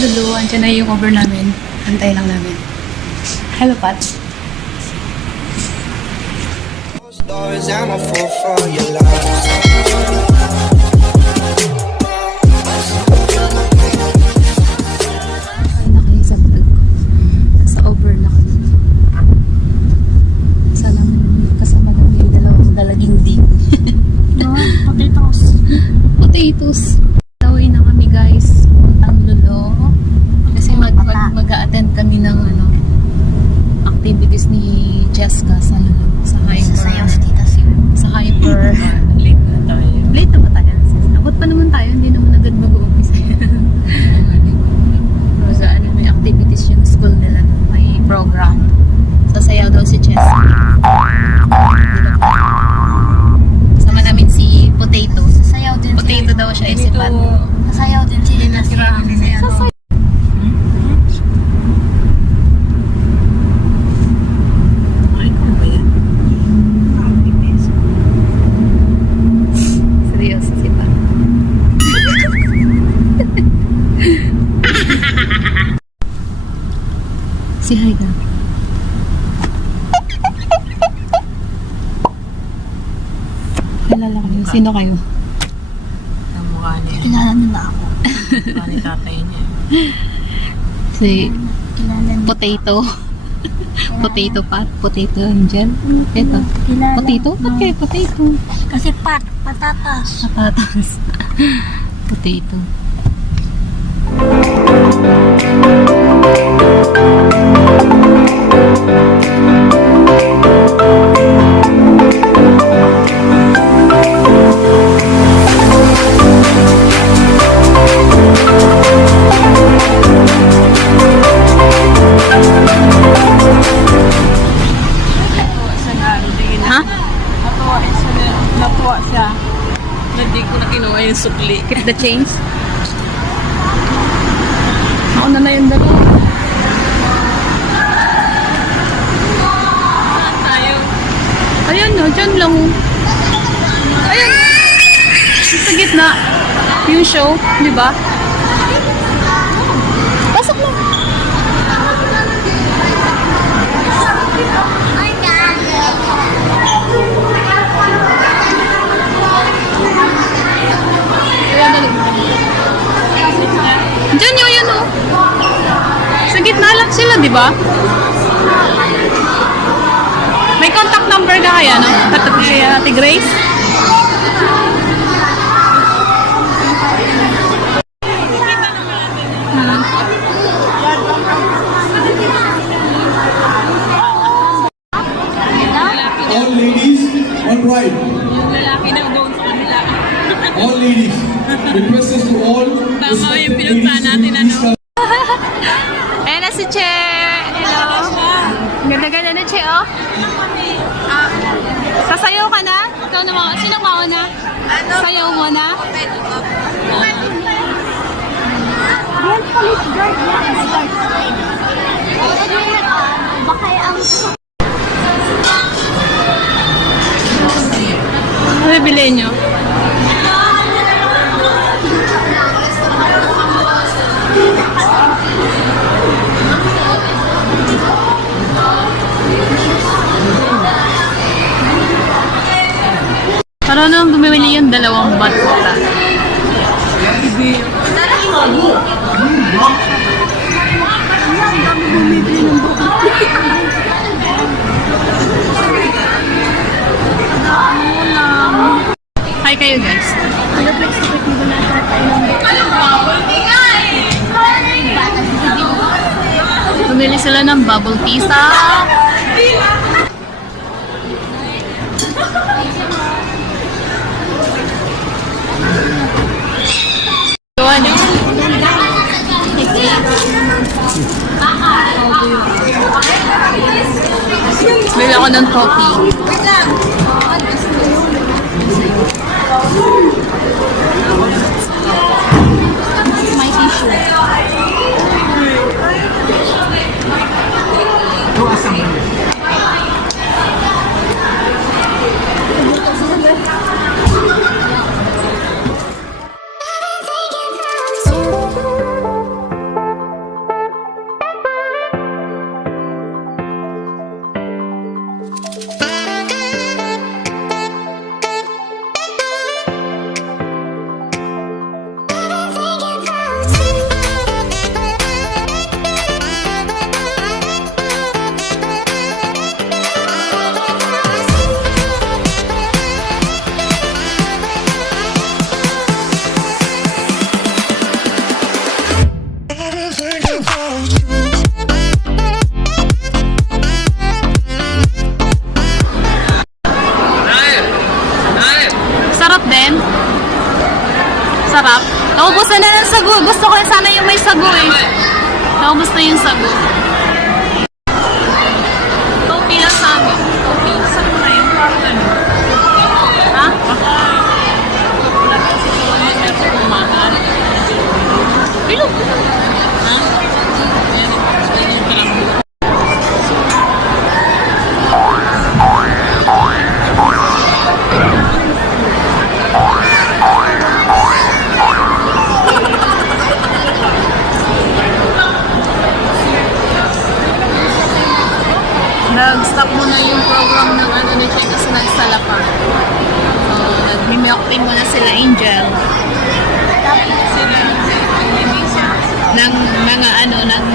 Lulu. Andiyan na yung cover namin. Antay lang namin. Hello, Pat. I'm a fool for your love. Nakaisa vlog ko. Nasa over na kami. Sana kasama namin yung dalawang dalaging din. No, potatoes. Potatoes. Taway na kami guys. Puntang Lulu. Kasi mag-a-attend kami ng activities ni Jessica sa Lulu. Sa Hyper. Sasayaw si Tita Sim. Sa Hyper. Late na tayo. Late na ba tayo? Abot pa naman tayo. Hindi naman agad mag-uumpisa. Pero sa may activities yung school nila. May program. Sasayaw daw si Jessica. Kasama namin si Potato. Sasayaw din Potato daw siya. Si Pat. Sasayaw din si Tita Sim. Sasayaw. Ay, kung ba yan? Seryoso si Pat. Si Haida. Kilala kayo. Sino kayo? Ang mukha niya. Kilala niyo na ako. Mukha ni tatay niya. Si Kilala niyo. Potato. Potato Pat. Potato Angel. Ito. Kilala. Potato? Ba't kayo potato? Kasi patatas. Patatas. Potato. Ha? Natuwa siya. Hindi ko na kinuha yung sukli. Keep the change. Ako na yung dalawa. Tayo. Ayan no, dyan lang. Ayan. Sa gitna. Yung show, di ba? Pasok lang. Ayan, dali. Dyan yun oh. Sa gitna lang sila, di ba? May contact number ka kaya, no? Kay Ate Grace? All ladies, all right. Yung lalaki na doon sa kanila. All ladies, request is to all. Tama yung pinuntahan natin, ano? Ayan na si Che! Hello! Ganda-ganda na Che, oh! Sasayaw ka na? Ikaw naman, sino mauna? Sayaw mo na? Yan police guard. Baka ang... Ano bibiliin nyo? Para nang bumili yung dalawang bata. Hi kayo guys. Bumili sila ng bubble tea sa gawa niyo. Bili ako ng coffee. My tissue. sago eh. Naubos na yung sago. Topi lang sa amin. Topi. Saan mo na yun? Ano? Ha? Bilog. Nag-stop muna yung program ng ano ni Che kasi nagsala pa. Nag-milking muna sila Angel. Ng mga ano, ng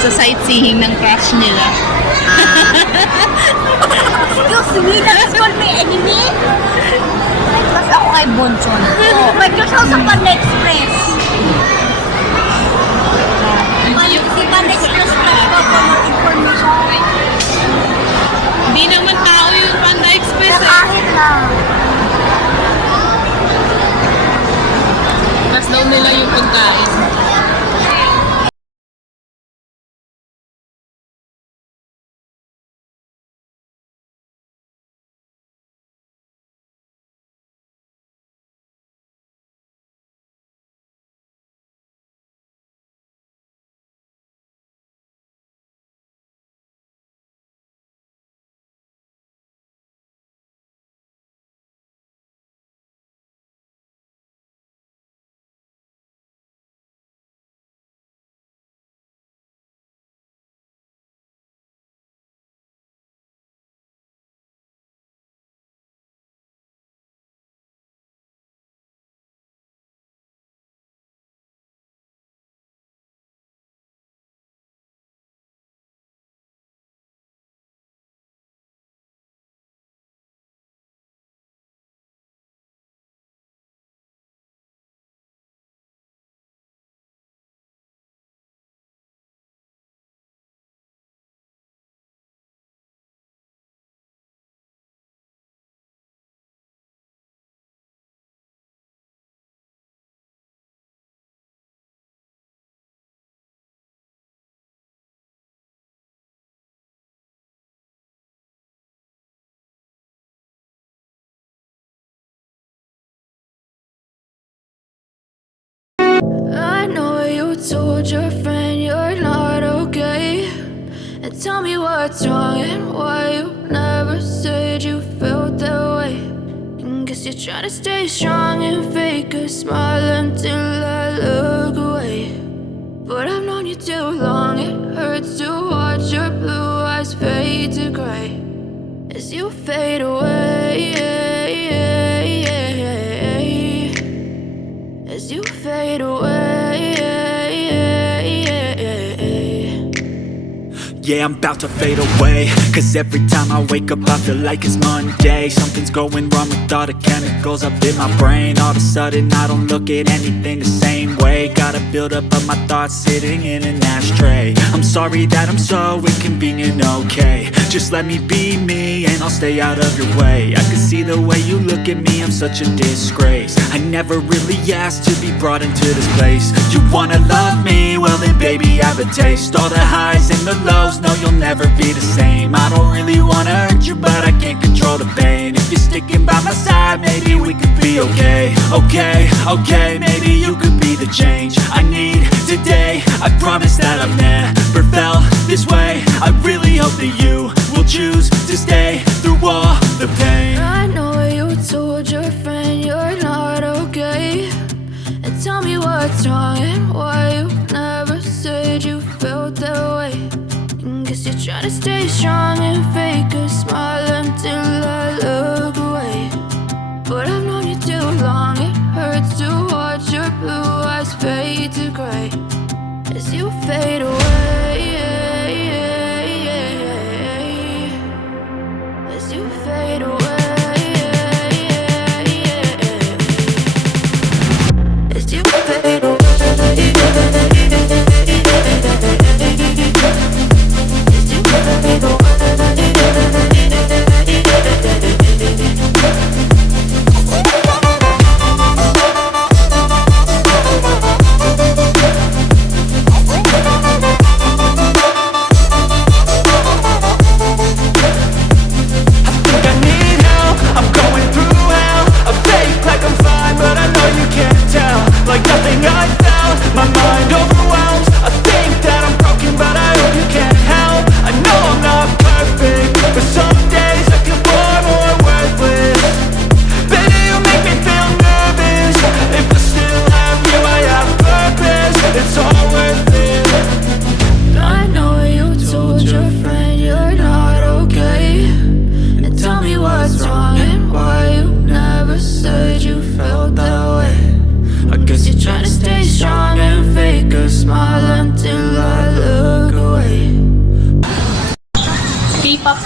sa sightseeing ng crush nila. Excuse me, that's called me enemy? Tapos ako kay Bonchon. Oh, may crush ako sa Panda Express. Si Panda Express na information. Hindi naman tao yung Panda Express Pero eh. kahit lang. Mas daw nila yung pagkain. I know you told your friend you're not okay. And tell me what's wrong and why you never said you felt that way. And guess you're trying to stay strong and fake a smile until I look away. But I've known you too long, it hurts to watch your blue eyes fade to gray as you fade away. As you fade away. Yeah, I'm about to fade away. Cause every time I wake up I feel like it's Monday. Something's going wrong with all the chemicals up in my brain. All of a sudden I don't look at anything the same way. Gotta build up of my thoughts sitting in an ashtray. I'm sorry that I'm so inconvenient, okay. Just let me be me and I'll stay out of your way. I can see the way you look at me, I'm such a disgrace. I never really asked to be brought into this place. You wanna love me? Well then baby I have a taste. All the highs and the lows, no you'll never be the same. I don't really wanna hurt you but I can't control the pain. If you're sticking by my side maybe we could be okay. Okay, maybe you could be the change I need today. I promise that I've never felt this way. I really hope that you will choose to stay through all the pain. I know you told your friend you're not okay. And tell me what's wrong and why you never said you felt that way. And guess you're trying to stay strong and fake a smile until I look away. But I've known you too long, it hurts to watch your blue eyes fade to gray as you fade away. As you fade away. As you fade away. As you fade away.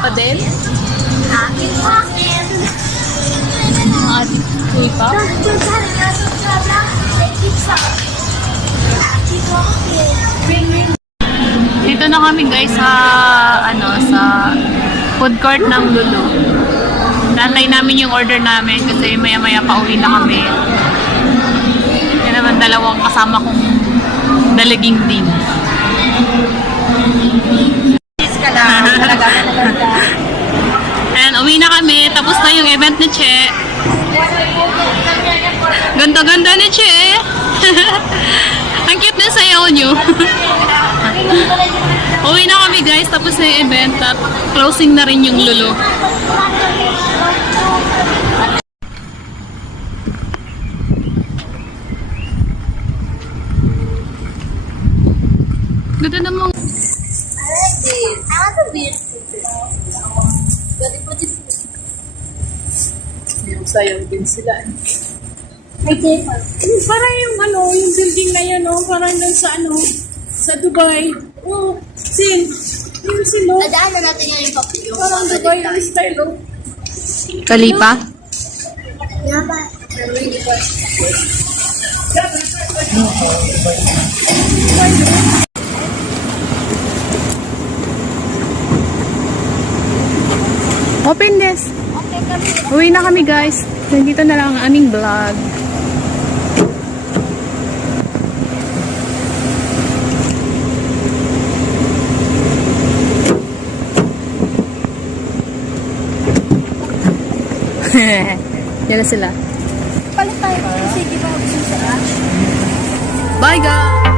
pa din? Akin walking. Mga K-pop? Dito na kami guys sa food court ng Lulu. Nantay namin yung order namin kasi maya-maya pa uwi na kami. Yan naman dalawang kasama kong dalaging team. Cheese ka lang. Talaga. And uwi na kami. Tapos na yung event ni Che. Ganda-ganda ni Che. Ang cute na sayaw nyo. Uwi na kami guys. Tapos na yung event. At closing na rin yung Lulu. Ganda namang sayaw din sila. Parang yung yung building na yan, parang doon sa sa Dubai. Oh, yung sino. Dadaanan natin yung papilyo. Parang Dubai yung style, Kalipa? Open this. Uwi na kami guys. Nandito na lang ang aming vlog. Yan na sila. Palit tayo. Sige ba? Bye guys!